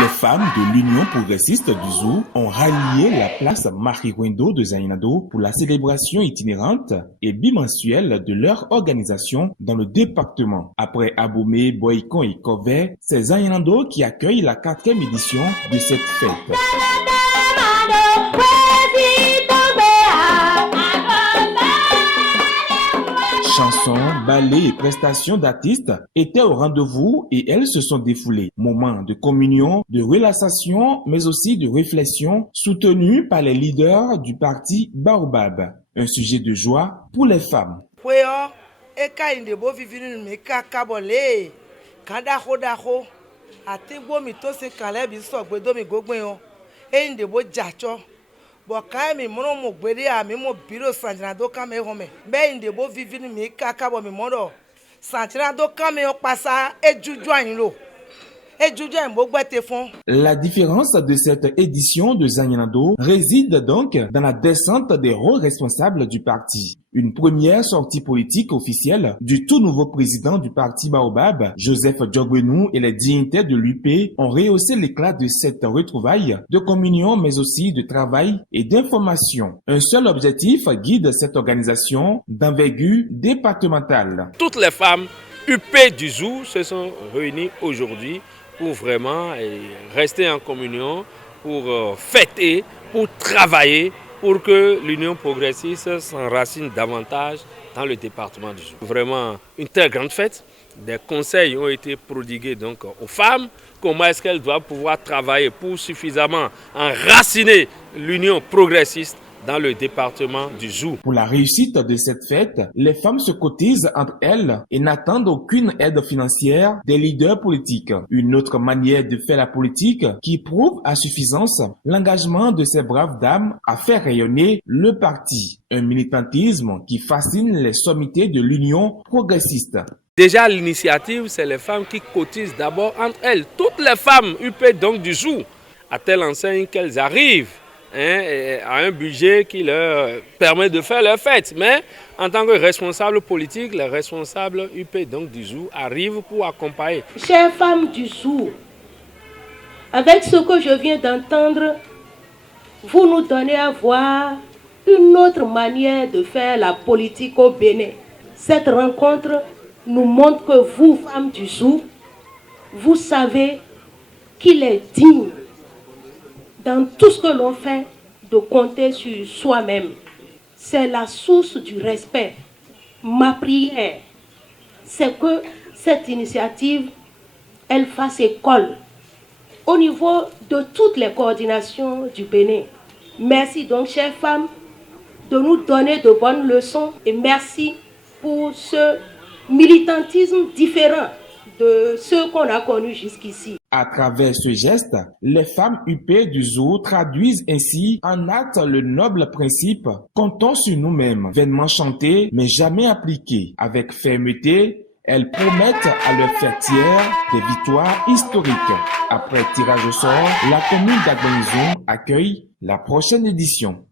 Les femmes de l'Union progressiste du Zou ont rallié la place Marie-Wendo de Zainado pour la célébration itinérante et bimensuelle de leur organisation dans le département. Après Abomey, Boycon et Kovet, c'est Zainado qui accueille la 4e édition de cette fête. Chansons, ballets et prestations d'artistes étaient au rendez-vous et elles se sont défoulées. Moment de communion, de relaxation, mais aussi de réflexion soutenus par les leaders du parti Baobab. Un sujet de joie pour les femmes. Bon quand mi mono mo gbede a mi mo biro sanjinado kan me home be inde bo vivini mi kaka bo mi mono sanjinado kan me passa ejuju ayin lo ejuju en bo gbete fun. La différence de cette édition de Zainado réside donc dans la descente des hauts responsables du parti. Une première sortie politique officielle du tout nouveau président du parti Baobab, Joseph Djogbenou, et les dignitaires de l'UP ont rehaussé l'éclat de cette retrouvaille de communion mais aussi de travail et d'information. Un seul objectif guide cette organisation d'envergure départementale. Toutes les femmes UP du Zou se sont réunies aujourd'hui pour vraiment rester en communion, pour fêter, pour travailler, pour que l'Union progressiste s'enracine davantage dans le département du Zou. Vraiment une très grande fête. Des conseils ont été prodigués donc aux femmes. Comment est-ce qu'elles doivent pouvoir travailler pour suffisamment enraciner l'Union progressiste dans le département du Zou. Pour la réussite de cette fête, les femmes se cotisent entre elles et n'attendent aucune aide financière des leaders politiques. Une autre manière de faire la politique qui prouve à suffisance l'engagement de ces braves dames à faire rayonner le parti. Un militantisme qui fascine les sommités de l'Union progressiste. Déjà, l'initiative, c'est les femmes qui cotisent d'abord entre elles. Toutes les femmes UP donc du Zou, à telle enseigne qu'elles arrivent à un budget qui leur permet de faire leur fête. Mais en tant que responsable politique, les responsables UP donc du Zou arrivent pour accompagner. Chères femmes du Zou, avec ce que je viens d'entendre, vous nous donnez à voir une autre manière de faire la politique au Bénin. Cette rencontre nous montre que vous, femmes du Zou, vous savez qu'il est digne dans tout ce que l'on fait de compter sur soi-même. C'est la source du respect. Ma prière, c'est que cette initiative, elle fasse école au niveau de toutes les coordinations du Bénin. Merci donc, chères femmes, de nous donner de bonnes leçons et merci pour ce militantisme différent de ceux qu'on a connus jusqu'ici. À travers ce geste, les femmes UP du Zou traduisent ainsi en acte le noble principe « comptons sur nous-mêmes », vainement chanté mais jamais appliqué. Avec fermeté, elles promettent à leur faire tiers des victoires historiques. Après tirage au sort, la commune d'Agbenizon accueille la prochaine édition.